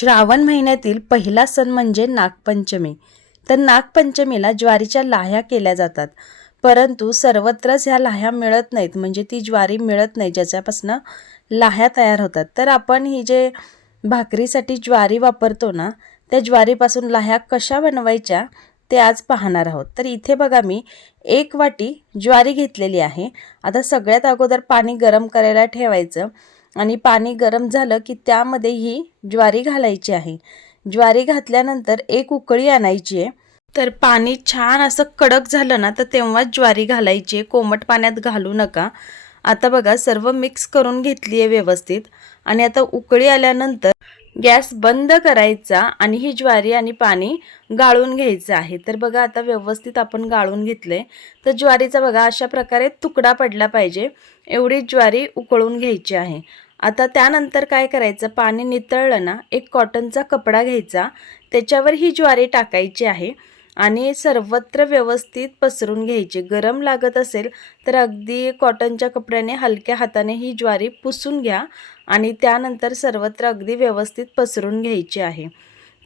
श्रावण महिन्यातील पहिला सण म्हणजे नागपंचमी. तर नागपंचमीला ज्वारीच्या लाह्या केल्या जातात. परंतु सर्वत्रच ह्या लाह्या मिळत नाहीत. म्हणजे ती ज्वारी मिळत नाही ज्याच्यापासून लाह्या तयार होतात. तर आपण ही जे भाकरीसाठी ज्वारी वापरतो ना त्या ज्वारीपासून लाह्या कशा बनवायच्या ते आज पाहणार आहोत. तर इथे बघा मी एक वाटी ज्वारी घेतलेली आहे. आता सगळ्यात अगोदर पाणी गरम करायला ठेवायचं. आणि पाणी गरम झालं की त्यामध्ये ही ज्वारी घालायची आहे. ज्वारी घातल्यानंतर एक उकळी आणायची आहे. तर पाणी छान असं कडक झालं ना तर तेव्हाच ज्वारी घालायची आहे. कोमट पाण्यात घालू नका. आता बघा सर्व मिक्स करून घेतली आहे व्यवस्थित. आणि आता उकळी आल्यानंतर गॅस बंद करायचा आणि ही ज्वारी आणि पाणी गाळून घ्यायचं आहे. तर बघा आता व्यवस्थित आपण गाळून घेतलंय. तर ज्वारीचा बघा अशा प्रकारे तुकडा पडला पाहिजे. एवढी ज्वारी उकळून घ्यायची आहे. आता त्यानंतर काय करायचं? पाणी नितळलं ना एक कॉटनचा कपडा घ्यायचा. त्याच्यावर ही ज्वारी टाकायची आहे आणि सर्वत्र व्यवस्थित पसरून घ्यायची. गरम लागत असेल तर अगदी कॉटनच्या कपड्याने हलक्या हाताने ही ज्वारी पुसून घ्या आणि त्यानंतर सर्वत्र अगदी व्यवस्थित पसरून घ्यायची आहे.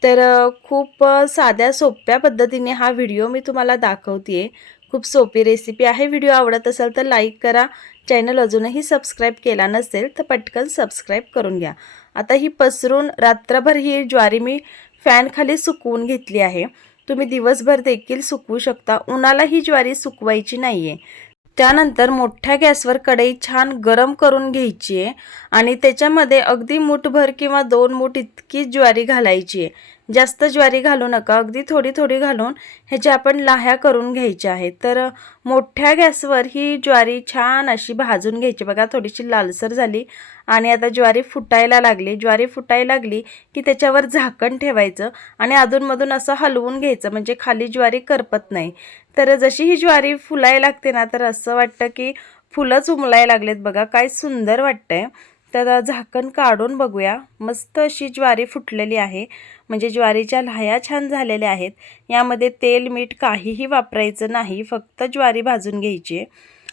तर खूप साध्या सोप्या पद्धतीने हा व्हिडिओ मी तुम्हाला दाखवते खूप सोपी रेसिपी आहे. व्हिडिओ आवडत असेल तर लाईक करा. चॅनल अजूनही सबस्क्राईब केला नसेल तर पटकन सबस्क्राईब करून घ्या. आता ही पसरून रात्रभर ही ज्वारी मी फॅनखाली सुकवून घेतली आहे. तुम्ही दिवसभर देखील सुकवू शकता. उन्हाला ही ज्वारी सुकवायची नाही आहे त्यानंतर मोठ्या गॅसवर कढई छान गरम करून घ्यायची आहे. आणि त्याच्यामध्ये अगदी मूठभर किंवा दोन मूठ इतकी ज्वारी घालायची आहे. जास्त ज्वारी घालू नका. अगदी थोडी थोडी घालून ह्याच्या आपण लाह्या करून घ्यायच्या आहेत तर मोठ्या गॅसवर ही ज्वारी छान अशी भाजून घ्यायची. बघा थोडीशी लालसर झाली आणि आता ज्वारी फुटायला लागली. ज्वारी फुटायला लागली की त्याच्यावर झाकण ठेवायचं आणि अधूनमधून असं हलवून घ्यायचं. म्हणजे खाली ज्वारी करपत नाही. तर जशी ही ज्वारी फुलायला लागते ना तर असं वाटतं की फुलंच उमलायला लागलेत. बघा काय सुंदर वाटतंय. तर झाकण काढून बघूया. मस्त अशी ज्वारी फुटलेली आहे. म्हणजे ज्वारीच्या लाह्या छान झालेल्या आहेत. यामध्ये तेल मीठ काहीही वापरायचं नाही. फक्त ज्वारी भाजून घ्यायची आहे.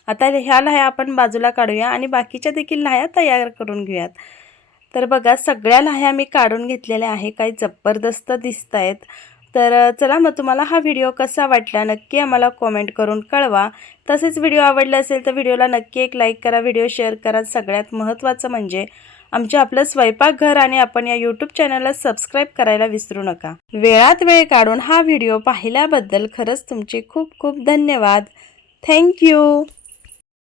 आता ह्या लाह्या आपण बाजूला काढूया आणि बाकीच्या देखील लाह्या तयार करून घेऊयात. तर बघा सगळ्या लाह्या मी काढून घेतलेल्या आहे. काही जबरदस्त दिसत आहेत तर चला मग तुम्हाला हा व्हिडिओ कसा वाटला नक्की आम्हाला कॉमेंट करून कळवा. तसेच व्हिडिओ आवडला असेल तर व्हिडिओला नक्की एक लाईक करा व्हिडिओ शेअर करा. सगळ्यात महत्त्वाचं म्हणजे आमचे आपलं स्वयंपाकघर आणि आपण या यूट्यूब चॅनलला सबस्क्राईब करायला विसरू नका. वेळात वेळ काढून हा व्हिडिओ पाहिल्याबद्दल खरंच तुमचे खूप खूप धन्यवाद. थँक्यू